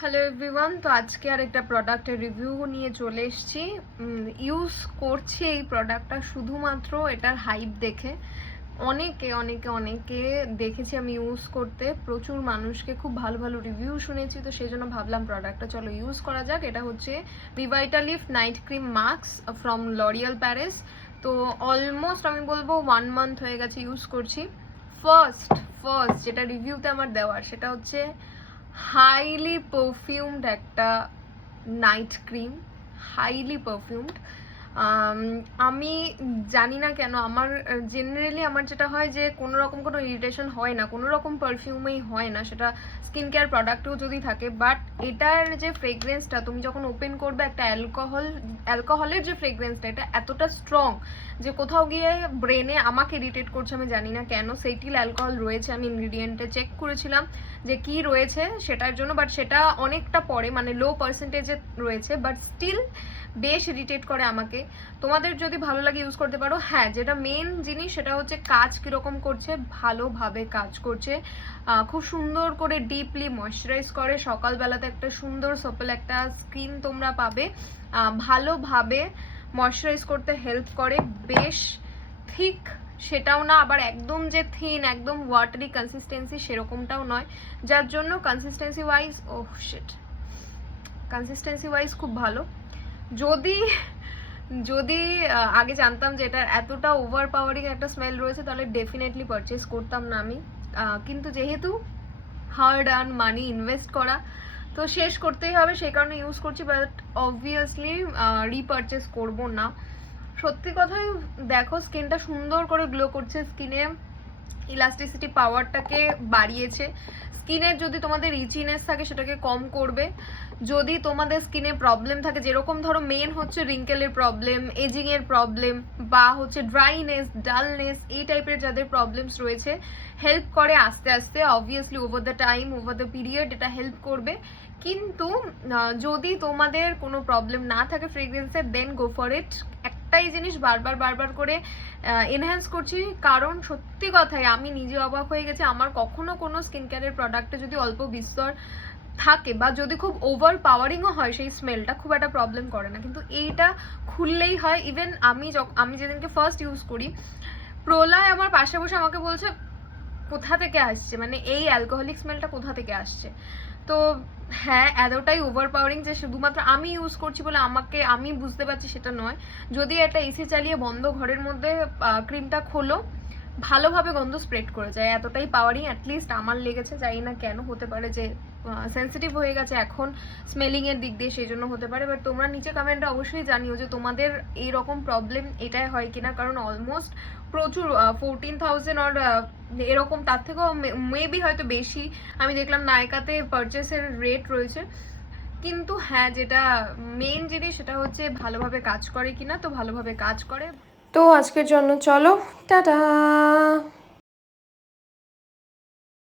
Hello everyone, তো আজকে আর একটা প্রোডাক্টের রিভিউ নিয়ে চলে এসেছি। ইউজ করছি এই প্রোডাক্টটা শুধুমাত্র এটার হাইপ দেখে। অনেকে অনেকে অনেকে দেখেছি আমি ইউজ করতে, প্রচুর মানুষকে খুব ভালো ভালো রিভিউ শুনেছি, তো সেই জন্য ভাবলাম প্রোডাক্টটা চলো ইউজ করা যাক। এটা হচ্ছে Revitalift night cream mask from L'Oreal Paris. তো অলমোস্ট আমি বলবো 1 মান্থ হয়ে গেছে ইউজ করছি। ফার্স্ট যেটা রিভিউতে আমার দেওয়ার সেটা হচ্ছে হাইলি পারফিউমড একটা নাইট ক্রিম, হাইলি পারফিউমড। আমি জানি না কেন আমার জেনারেলি আমার যেটা হয় যে কোনো রকম কোনো ইরিটেশন হয় না, কোনো রকম পারফিউমেই হয় না, সেটা স্কিন কেয়ার প্রোডাক্টেও যদি থাকে। বাট এটার যে ফ্রেগরেন্সটা তুমি যখন ওপেন করবে, একটা অ্যালকোহলের যে ফ্রেগরেন্সটা, এটা এতটা স্ট্রং যে কোথাও গিয়ে ব্রেনে আমাকে ইরিটেট করছে। আমি জানি না কেন। সেইটিল অ্যালকোহল রয়েছে, আমি ইনগ্রিডিয়েন্টে চেক করেছিলাম যে কি রয়েছে সেটার জন্য, বাট সেটা অনেকটা পরে, মানে লো পার্সেন্টেজে রয়েছে, বাট স্টিল বেশ ইরিটেট করে আমাকে। তোমাদের যদি ভালো লাগে ইউজ করতে পারো। হ্যাঁ, যেটা মেন জিনিস সেটা হচ্ছে কাজ কিরকম করছে, ভালোভাবে কাজ করছে, খুব সুন্দর করে ডিপলি ময়শ্চারাইজ করে। সকালবেলাতে একটা সুন্দর সপল একটা স্কিন তোমরা পাবে, ভালোভাবে ময়শ্চারাইজ করতে হেল্প করে। বেশ থিক সেটাও না, আবার একদম যে থিন একদম ওয়াটারি কনসিস্টেন্সি সেরকমটাও নয়, যার জন্য কনসিস্টেন্সি ওয়াইজ খুব ভালো। যদি যদি আগে জানতাম যে এটা এতটা ওভার পাওয়ারিং একটা স্মেল রয়েছে, তাহলে ডেফিনেটলি পারচেস করতাম না আমি। কিন্তু যেহেতু হার্ড আর্ন মানি ইনভেস্ট করা, তো শেষ করতেই হবে, সেই কারণে ইউজ করছি। বাট অবভিয়াসলি রিপারচেস করবো না। সত্যি কথাই দেখো, স্কিনটা সুন্দর করে গ্লো করছে, স্কিনে ইলাস্টিসিটি পাওয়ারটাকে বাড়িয়েছে। স্কিনের যদি তোমাদের ইচিনেস থাকে সেটাকে কম করবে। যদি তোমাদের স্কিনে প্রবলেম থাকে, যেরকম ধরো মেন হচ্ছে রিঙ্কেলের প্রবলেম, এজিং এর প্রবলেম, বা হচ্ছে ড্রাইনেস, ডালনেস, এই টাইপের যাদের প্রবলেমস রয়েছে, হেল্প করে আস্তে আস্তে। Obviously over the time, over the period এটা হেল্প করবে। কিন্তু যদি তোমাদের কোনো প্রবলেম না থাকে ফ্রেগ্রেন্সের, দেন গো ফর ইট। একটাই জিনিস বারবার করে এনহ্যান্স করছি, কারণ সত্যি কথাই আমি নিজে অবাক হয়ে গেছি। আমার কখনো কোনো স্কিন কেয়ারের প্রোডাক্টে যদি অল্প বিস্তর থাকে বা যদি খুব ওভার পাওয়ারিংও হয়, সেই স্মেলটা খুব একটা প্রবলেম করে না, কিন্তু এইটা খুললেই হয়। ইভেন আমি যেদিনকে ফার্স্ট ইউজ করি, প্রলয় আমার পাশে বসে আমাকে বলছে কোথা থেকে আসছে, মানে এই অ্যালকোহলিক স্মেলটা কোথা থেকে আসছে। তো হ্যাঁ, এতটাই ওভার পাওয়ারিং যে শুধুমাত্র আমি ইউজ করছি বলে আমি বুঝতে পারছি সেটা নয়। যদি একটা এসি চালিয়ে বন্ধ ঘরের মধ্যে ক্রিমটা খোলো, ভালোভাবে গন্ধ স্প্রেড করে যায়, এতটাই পাওয়ারিং অ্যাটলিস্ট আমার লেগেছে। জানি না কেন, হতে পারে যে সেন্সিটিভ হয়ে গেছে এখন স্মেলিং এর দিক দিয়ে, সেই জন্য হতে পারে। বাট তোমরা নিচে কমেন্টে অবশ্যই জানিও যে তোমাদের এইরকম প্রবলেম এটাই হয় কিনা, কারণ অলমোস্ট প্রচুর 14,000 আর এরকম, তার থেকেও মেবি হয়তো বেশি আমি দেখলাম নায়কাতে পারচেসের রেট রয়েছে। কিন্তু হ্যাঁ, যেটা মেন জিনিস সেটা হচ্ছে ভালোভাবে কাজ করে কিনা। তো ভালোভাবে কাজ করে। তো আজকের জন্য চলো, টাটা।